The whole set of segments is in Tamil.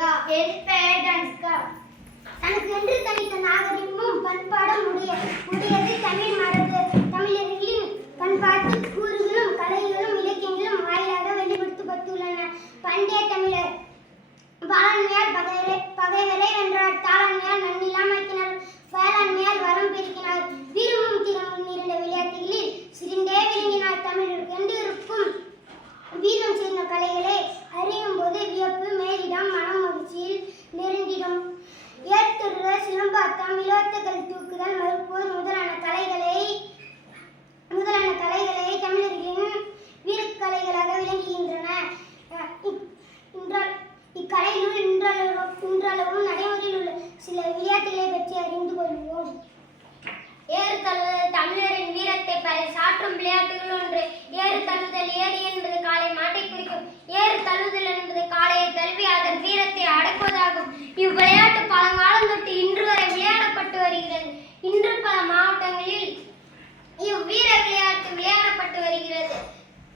தனலட்சுமி என் தனக்கு என்று தனித்த நாகரிகமும் பண்பாடும் உடைய உடையது தமிழ் மரபு தமிழர்களின் பண்பாட்டு விளையாட்டுகளை அறிந்து கொள்வோம் ஏறு தமிழரின் வீரத்தை பறை சாற்றும் விளையாட்டு ஏறு தழுவுதல் ஏறு என்பது காளை மாட்டை குறிக்கும் ஏறு தழுவுதல் என்பது காளையை தழுவி அதன் வீரத்தை அடக்குவதாகும் இவ்விளையாட்டு பழங்காலம் தொட்டு இன்று வரை விளையாடப்பட்டு வருகிறது இன்று பல மாவட்டங்களில் இவ்வீர விளையாட்டு விளையாடப்பட்டு வருகிறது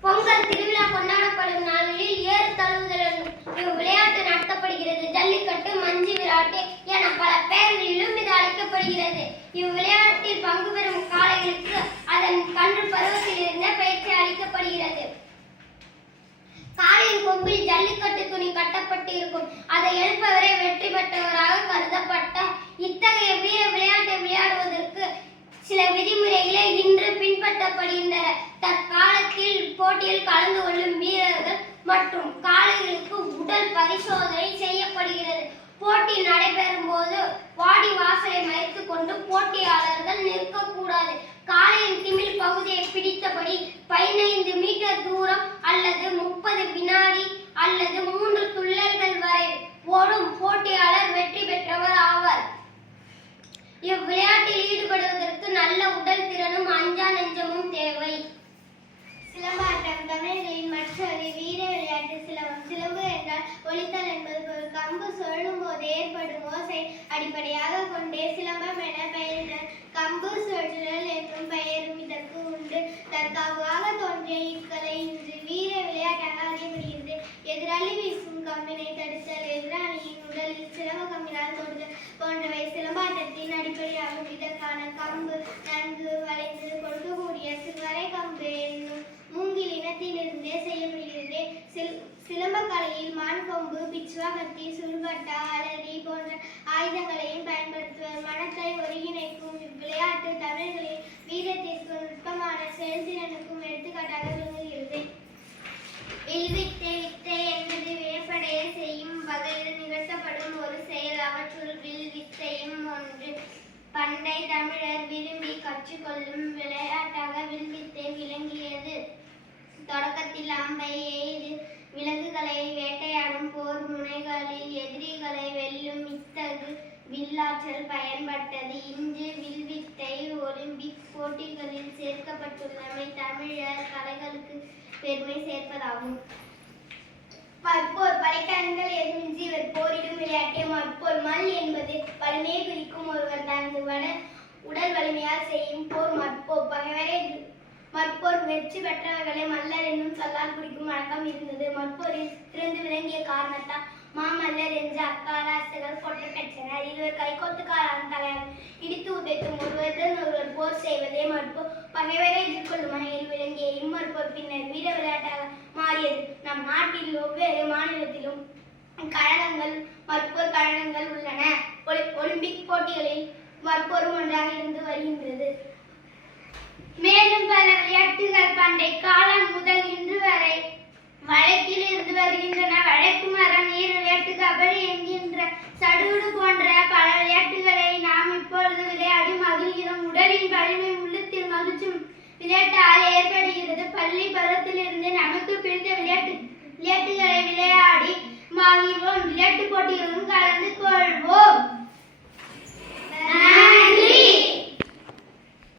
பொங்கல் திருவிழா கொண்டாடப்படும் நாளில் ஏறு தழுவுதல் என்னும் இவ்விளையாட்டு நடத்தப்படுகிறது ஜல்லிக்கட்டு மஞ்சு விராட்டு என பல பெயர்களிலும் இது அழைக்கப்படுகிறது இவ்விளையாட்டில் பங்கு பெறும் காளைகளுக்கு அதன் கன்று பருவத்திலிருந்தே பயிற்சி அளிக்கப்படுகிறது. காளையின் கொம்பில் ஜல்லிக்கட்டு துணி கட்டப்பட்டு இருக்கும் அதை எழுப்பவரே வெற்றி பெற்றவராக கருதப்பட்ட இத்தகைய வீர விளையாட்டை விளையாடுவதற்கு சில விதிமுறைகளே இன்று பின்பற்றப்படுகின்றன. தற்காலத்தில் போட்டியில் கலந்து கொள்ளும் வீரர்கள் மற்றும் காளைகளுக்கு உடல் பரிசோதனை செய்யப்படுகிறது. போட்டி நடைபெறும் போது வாடி வாசலை மறைத்துக் கொண்டு போட்டியாளர்கள் நிற்கக்கூடாது. காளையின் திமிழ் பகுதியை பிடித்தபடி பதினைந்து மீட்டர் தூரம் அல்லது முப்பது வினாடி அல்லது மூன்று துள்ளல்கள் வரை ஓடும் போட்டியாளர் வெற்றி பெற்றவர் ஆவார். இவ்விளையாட்டில் ஈடுபடுவதற்கு நல்ல உடல் திறனும் அஞ்சா நெஞ்சமும் தேவை. சிலம்பாட்டம் தமிழர்களின் மற்றொரு வீர விளையாட்டு சிலம்பம். சிலம்பு ஒலித்தல் என்பது ஒரு கம்பு சுழலும் போது ஏற்படும் ஓசை அடிப்படையாக கொண்டே சிலம்பம் என பெயரிடல். கம்பு சுழல் என்றும் பெயரும் இதற்கு உண்டு. தற்காப்பாக தோன்றிய இக்கலை இன்று வீர விளையாட்டாக அறியப்படுகிறது. எதிராளி வீசும் கம்பினை தடுத்தல் எதிராளியின் உடலில் சிலம்ப கம்பினால் தொடுதல் போன்றவை சிலம்பாட்டத்தின் அடிப்படையாகும். இதற்கான கம்பு நன்கு வளைந்து கொடுக்கக்கூடிய சிறுவரை கம்பு என்னும் மூங்கில் இனத்திலிருந்தே செய்யப்படுகிறது சில் சிலம்பக்கலையில் மான் கொம்பு பிச்சுவா கத்தி சுடுபட்டா அலரி போன்ற ஆயுதங்களையும் பயன்படுத்துவர். மனத்தை ஒருங்கிணைக்கும் இவ்விளையாட்டு தமிழர்களின் வீரத்திற்கும் நுட்பமான செயல்திறனுக்கும் எடுத்துக்காட்டாக விளங்குகிறது. வில்வித்தை வித்தை என்பது வியப்படைய செய்யும் வகையில் நிகழ்த்தப்படும் ஒரு செயல். அவற்றுள் வில் வித்தையும் ஒன்று. பண்டை தமிழர் விரும்பி கற்றுக்கொள்ளும் விளையாட்டாக வில்வித்தை போட்டிகளில் சேர்க்கப்பட்டுள்ளமை தமிழர் கலைகளுக்கு பெருமை சேர்ப்பதாகும். பற்போர் படைக்கலன்கள் எதுமின்றி இவர் போரிடும் விளையாட்டே மற்போர் மல் என்பது வலிமையை குறிக்கும் ஒருவர் தனது வன உடல் வலிமையால் செய்யும் போர். மற்போர் பகைவரை மற்போர் வெற்றி பெற்றவர்களை மல்லர் என்னும் சொல்லால் குறிக்கும் வழக்கம் இருந்தது. மற்போரில் சிறந்து விளங்கிய காரணத்தால் மாமல்லர் என்று அக்காராசுகள் போட்டு பெற்றனர். இருவர் கைகோத்து காலான் தலைவர் இடித்து உதைத்தும் ஒருவருடன் ஒருவர் போர் செய்வதே மற்போர் பகைவரை எதிர்கொள்ளும் வகையில் விளங்கிய இம்மற்போர் பின்னர் வீர விளையாட்டாக மாறியது. நம் நாட்டில் ஒவ்வொரு மாநிலத்திலும் கழகங்கள் மற்போர் கழகங்கள் உள்ளன. ஒலி- ஒலிம்பிக் போட்டிகளில் மற்போரும் ஒன்றாக இருந்து வருகின்றது. மேலும் பல விளையாட்டுகள் பண்டை காலம் முதல் இன்று வரை வழக்கில் இருந்து வருகின்றன. வழக்கு மரம் நீர் மகிழ்கிறோம் உடலின் வலிமை உள்ளத்தில் மகிழ்ச்சும் விளையாட்டால் ஏற்படுகிறது பள்ளி பருவத்திலிருந்து நமக்கு பிடித்த விளையாட்டு விளையாட்டுகளை விளையாடி மகிழ்வோம் விளையாட்டு போட்டிகளும் கலந்து கொள்வோம்